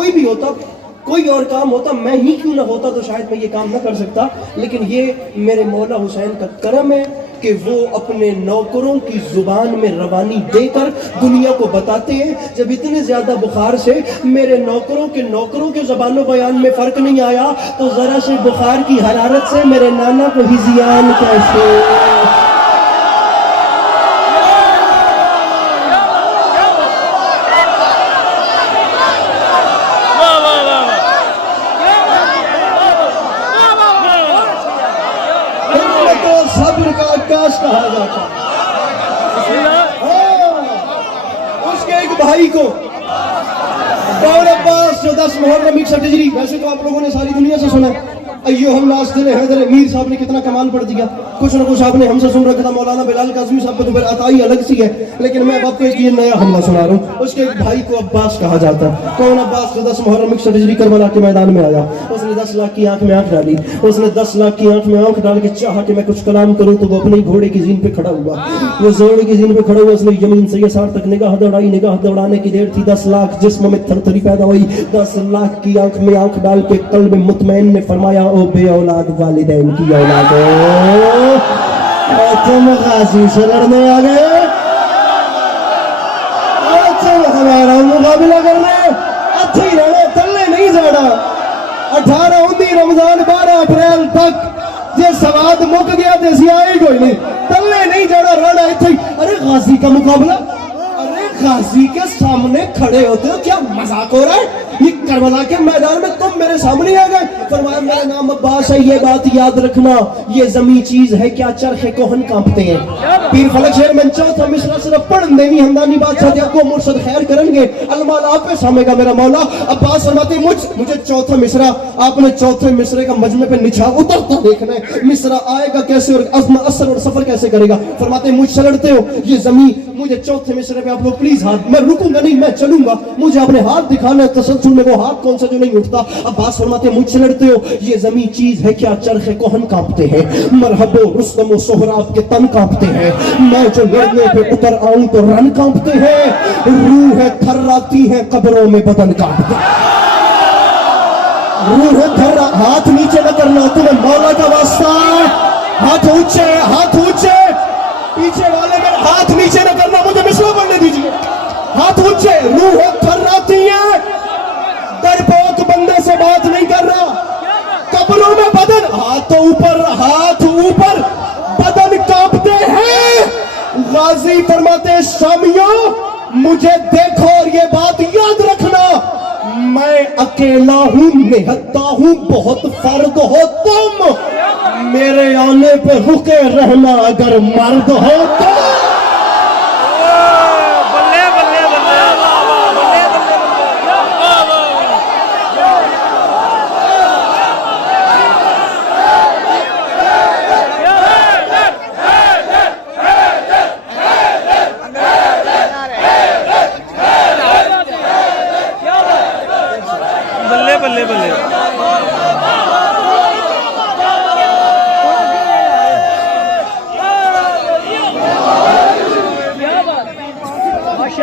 कोई भी होता, कोई और काम होता, मैं ही क्यों ना होता तो शायद मैं ये काम ना कर सकता। लेकिन ये मेरे मौला हुसैन का करम है कि वो अपने नौकरों की जुबान में रवानी देकर दुनिया को बताते हैं। जब इतने ज्यादा बुखार से मेरे नौकरों के जबानो बयान में फर्क नहीं आया, तो जरा से बुखार की हरारत से मेरे नाना को हिजियान कैसे। सब्र का आकाश कहा जाता उसके एक भाई को और अब्बास जो 10 मुहर्रम 61 हिजरी, वैसे तो आप लोगों ने सारी दुनिया से सुना अय्यो हम नास्तिल हैदर मीर साहब ने कितना कमाल पढ़ दिया। कुछ ना कुछ आपने हमसे सुन रखा था, मौलाना बिलाल काज़मी साहब को तो अताई अलग सी है, लेकिन मैं आपको एक ये नया हमला सुना रहा हूँ। उसके एक भाई को अब्बास कहा जाता है। कौन अब्बास? जो 10 मुहर्रम 61 हिजरी करबला के मैदान में आया। उसने 10 लाख की आंख में आंख डाली। उसने 10 लाख की आंख में आंख डाल के चाहा कि मैं कुछ कलाम करूँ, तो वो अपने घोड़े की जीन पे खड़ा हुआ। वो घोड़े की जीन पे खड़ा हुआ, उसने जमीन से यसार तक निगाह दौड़ाई। निगाह दौड़ाने की देर थी, 10 लाख जिस्म में थरथरी पैदा हुई। 10 लाख की आंख में आंख डाल के कल्ब मुतमईन ने फरमाया, ओ बे औलाद वालिदैन की औलाद हो, तुम गाजी से लड़ने आ गए, तुम हमारा मुकाबला करने अच्छे ही रहने, तल्ले नहीं जाना। 18 19 रमजान 12 अप्रैल तक ये सवाद मुक गया, देसी आए कोई नहीं, तल्ले नहीं जाना, रहना इथे। अरे गाजी का मुकाबला, अरे गाजी के सामने खड़े होते हो, क्या मजाक हो रहा है? ये करबला के मैदान में तुम मेरे सामने आ गए। फरमाया मेरा नाम अब्बास है, ये बात याद रखना, ये जमी चीज है क्या चरखे कोहन कांपते हैं। पीर फलक शेर में चौथा मिसरा सिर्फ पढ़ देवी हमदानी बादशाह दिया को मुर्शद खैर करेंगे अलमाल आप पे सामेगा मेरा मौला। अब्बास फरमाते मुझे चौथा मिसरा आपने चौथे मिसरे का मजमे पे निछाव उतरता देखना है, मिसरा आएगा कैसे और असर और सफर कैसे करेगा। फरमाते मुझसे लड़ते हो, ये जमी मुझे चौथे मिसरे पे आप लोग प्लीज हाथ, मैं रुकूंगा नहीं, मैं चलूंगा, मुझे अपने हाथ दिखाना है, तसल्सल में वो हाथ कौन सा जो नहीं उठता। अब्बास फरमाते मुझसे लड़ते हो, ये जमी चीज है क्या चरखे कोहन कांपते हैं, मरहबो रुस्तम सोहराब के तन कांपते हैं, मैं जो लड़ने पे उतर आऊं तो रन कांपते हैं, रूह थर्राती है कब्रों में बदन कांपते हैं, रूह थर्रा। हाथ नीचे न करना, तुम्हें मौला का वास्ता, हाथ ऊंचे, हाथ ऊंचे, पीछे वाले में हाथ नीचे न करना, मुझे मिसरा पढ़ने दीजिए, हाथ ऊंचे। रूह थर्राती है, डरपोक बंदे से बात नहीं कर रहा, कब्रों में बदन, हाथ ऊपर, हाथ ऊपर, बदन कांपते हैं। गाजी फरमाते शामियों मुझे देखो और ये बात याद रखना, मैं अकेला हूं, निहत्ता हूं, बहुत फर्द हो तुम, मेरे आने पे रुके रहना अगर मर्द हो तो। बल्ले बल्ले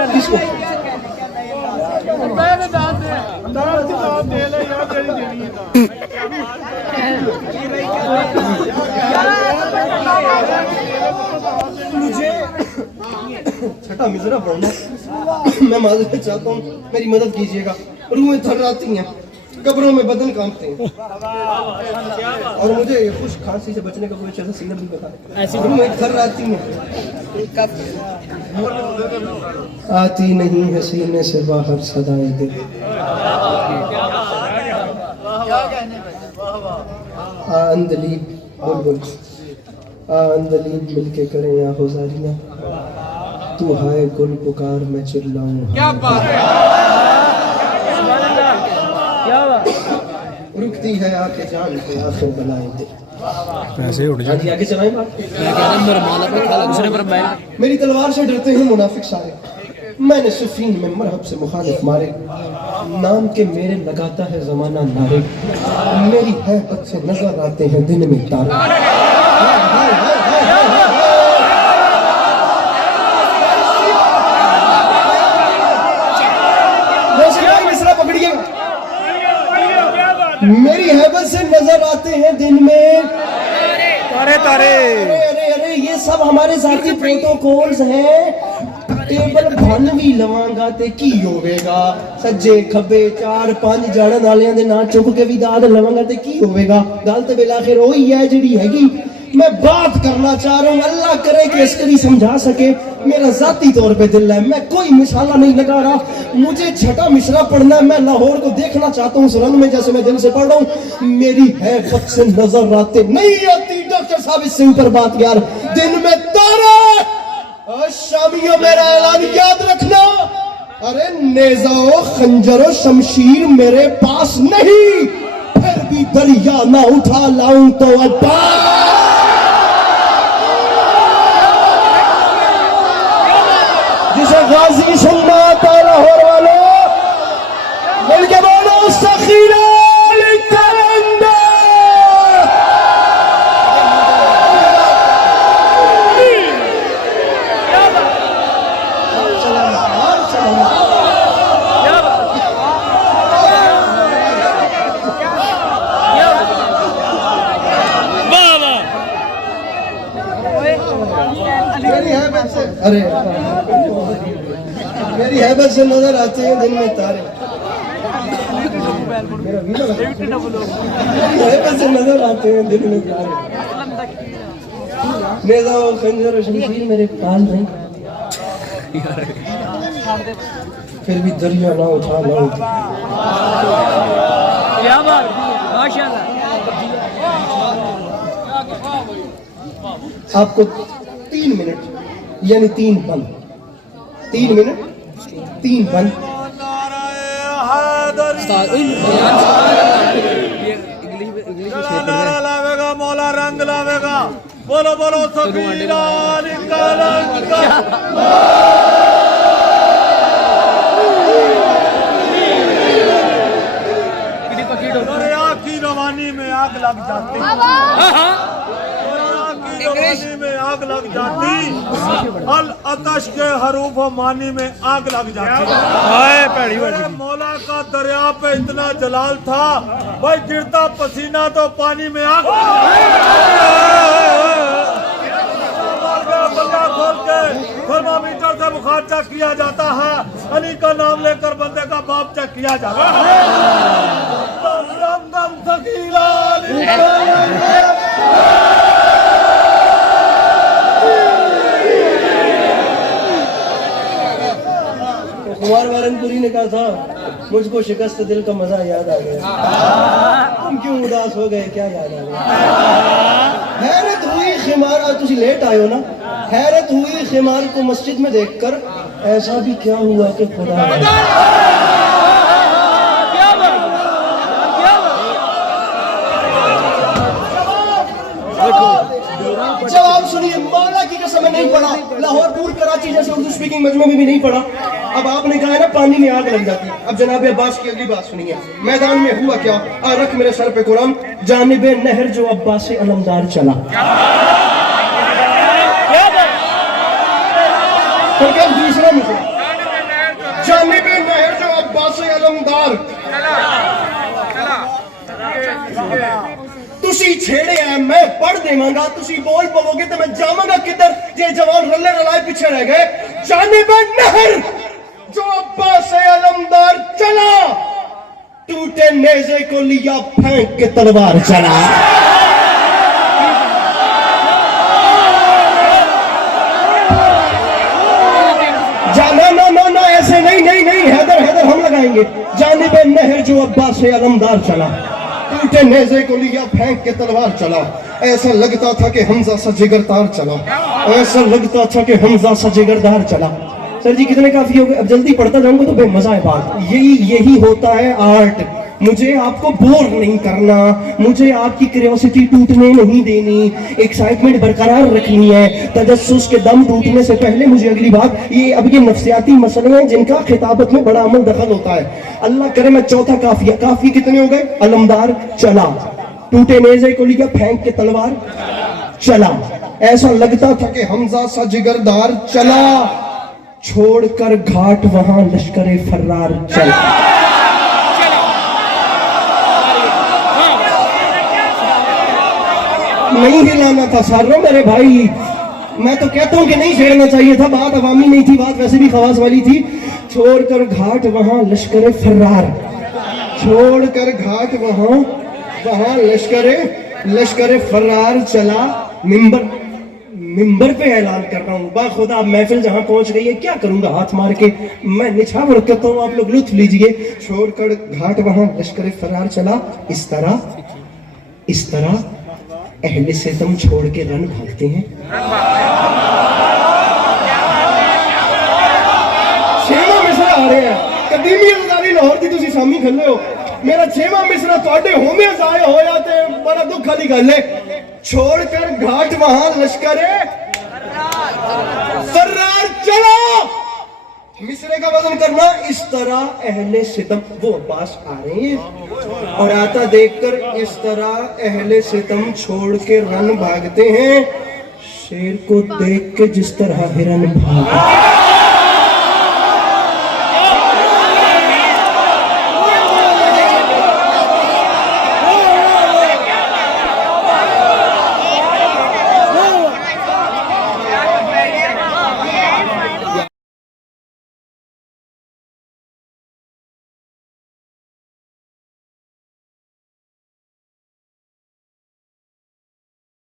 किसको मुझे छठा मिसरा पढ़ना, मैं माजरत चाहता हूँ, मेरी मदद कीजिएगा। रूहें थर्राती हैं, कब्रों में बदन कांपते हैं, और मुझे खुश खांसी से बचने का कोई अच्छा सीना भी बता है। रूहें थर्राती हैं, आती नहीं है सीने से बाहर सदाएं दिल, अंदलीब बुलबुल अंदलीब मिलके करें या गुजारियां, तू हाय गुल पुकार मैं चिल्लाऊं। क्या बात है, रुकती है आके जान के आखिर बनाए दे। पैसे उड़ जाए आगे चलाएं बात। मेरी तलवार से डरते हैं मुनाफिक सारे, मैंने सुफीन में मरहब से मुखालिफ मारे, नाम के मेरे लगाता है जमाना नारे, मेरी हैबत से नजर आते हैं दिन में तारे। मिसरा पकड़िए, मेरी हैबत से नजर आते हैं दिन में तारे तारे। अरे अरे अरे ये सब हमारे साथी प्रोटोकॉल्स हैं। टेबल भन भी लवांगा ते की होवेगा, सज्जे खब्बे 4-5 जाड़न वालियां दे ना चुक के भी दाद लवांगा ते की होवेगा। गल ते बिल आखिर वही है जिहड़ी हैगी। मैं बात करना चाह रहा हूँ, अल्लाह करे कि इसके लिए समझा सके। मेरा जाती तौर पे दिल है, मैं कोई मिसाला नहीं लगा रहा। मुझे छठा मिसरा पढ़ना है, मैं लाहौर को देखना चाहता हूँ उस रंग में जैसे मैं दिल से पढ़ रहा हूँ। मेरी हैबत से नजर आते नहीं आती डॉक्टर साहब, इससे ऊपर बात यार। दिन में तारे और शामियों मेरा ऐलान याद रखना। अरे नेज़ो खंजरो शमशीर मेरे पास नहीं, फिर भी दरिया ना उठा लाऊं तो अब्बास। जिसे गाजी सुनना आता लाहौर वालों, मिलके बोलो सखीरा लिखंदा। अरे मेरी हैबत से नजर आते हैं दिन में तारे। हैबत से नजर आते हैं दिन में तारे। नेज़ा और खंजर और शमशीर मेरे पास नहीं, फिर भी दरिया ना उठा लाऊं। क्या बात, माशाल्लाह। आपको 3 मिनट यानी 3 बंद, 3 मिनट 3 बंद। लावेगा मौला रंग लावेगा। बोलो बोलो सकीरा निकलंगा। दरिया की रवानी में आग लग जाती, रवानी में आग लग जाती, अल अतश के हरूफ मानी में आग लग जाती। मेरे मौला का दरिया पे इतना जलाल था, भाई गिरता पसीना तो पानी में आग खोल के थर्मामीटर से बुखार चेक किया जाता है। अली का नाम लेकर बंदे का बाप चेक किया जाता है। दम दम सकीला कुमार वारनपुरी ने कहा था, मुझको शिकस्त दिल का मजा याद आ गया। तुम क्यों उदास हो गए, क्या याद आ गया? हैरत हुई खिमार, आज तुम लेट आए हो ना। हैरत हुई खिमार को मस्जिद में देखकर, ऐसा भी क्या हुआ कि खुदा जवाब सुनिए। मौला की कसम मैं नहीं पढ़ा, लाहौर दूर कराची जैसे उर्दू स्पीकिंग मजमे में भी नहीं पढ़ा। अब आपने कहा है ना पानी में आग लग जाती। अब जनाब अब्बास की अगली बात सुनिए। मैदान में हुआ क्या? रख मेरे सर पे कुरान। जानिबे नहर जो अब्बास अलमदार चला। दूसरा मिसरा, जानिबे नहर जो अब्बास अलमदार तुसी छेड़े है, मैं पढ़ देवांगा, तुसी बोल पवोगे तो मैं जावांगा किधर? जे जवान रले रलाए पीछे रह गए। जानिबे नहर जो अब्बास अलमदार चला, टूटे नेज़े को लिया फेंक के तलवार चला। जाना ना ना ना ऐसे नहीं नहीं नहीं, हैदर हैदर हम लगाएंगे। जानिबे नहर जो अब्बास अलमदार चला, टूटे नेज़े को लिया फेंक के तलवार चला। ऐसा लगता था कि हमजा सा जिगरदार चला, ऐसा लगता था कि हमजा सा जिगरदार चला। सर जी कितने काफी हो गए, अब जल्दी पढ़ता जाऊंगा तो बेमजा है बात। यही होता है आर्ट। मुझे आपको बोर नहीं करना, मुझे आपकी क्यूरियोसिटी टूटने नहीं देनी, एक्साइटमेंट बरकरार रखनी है। तजस्सुस के दम टूटने से पहले मुझे अगली बात, ये नफ्सियाती मसले हैं जिनका खिताबत में बड़ा अमल दखल होता है। अल्लाह करे मैं चौथा काफिया, काफी कितने हो गए? अलमदार चला, टूटे नेज़े को लिया फेंक के तलवार चला, ऐसा लगता था कि हमजा सा जिगरदार चला, छोड़कर घाट वहां लश्करे फर्रार चला। नहीं हिलाना था सारों मेरे भाई। मैं तो कहता हूँ कि नहीं छेड़ना चाहिए था, बात अवामी नहीं थी, बात वैसे भी खवास वाली थी। छोड़कर घाट वहां लश्करे फर्रार, छोड़कर घाट वहां लश्करे फर्रार चला मिंबर पे ऐलान कर रहा हूँ बाखुदा महफिल जहां पहुंच गई है, क्या करूंगा हाथ मार के मैं निछावर करता हूँ, आप लोग लुत्फ लीजिए। छोड़कर घाट वहां लश्करे फरार चला, इस तरह अहले सितम छोड़ के रन भागते हैं। छेवां मिसरा आ रहे हैं, कदीमी अज़ारी लाहौर दी तुसी सामी खल्ले हो, मेरा छेवां मिसरा तुहाडे होंदे जाए होया ते बड़ा दुख वाली गल है। छोड़कर घाट वहां लश्करे फर्रार चला, मिसरे का वजन करना, इस तरह अहले सितम, वो अब्बास आ रहे हैं और आता देखकर इस तरह अहले सितम छोड़ के रन भागते हैं। शेर को देख के जिस तरह हिरन भागा,